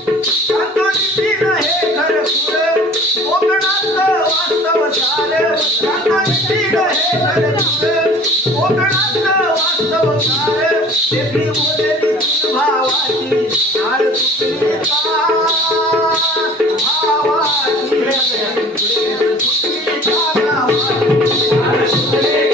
सांगतील हे खरखुर कोकणात वास्तव सार सांगतील हे खरखुर कोकणात वास्तव सार देखी बोलली भावाची नाळ तुटली का भावाची तुटली का गावाची नाळ तुटली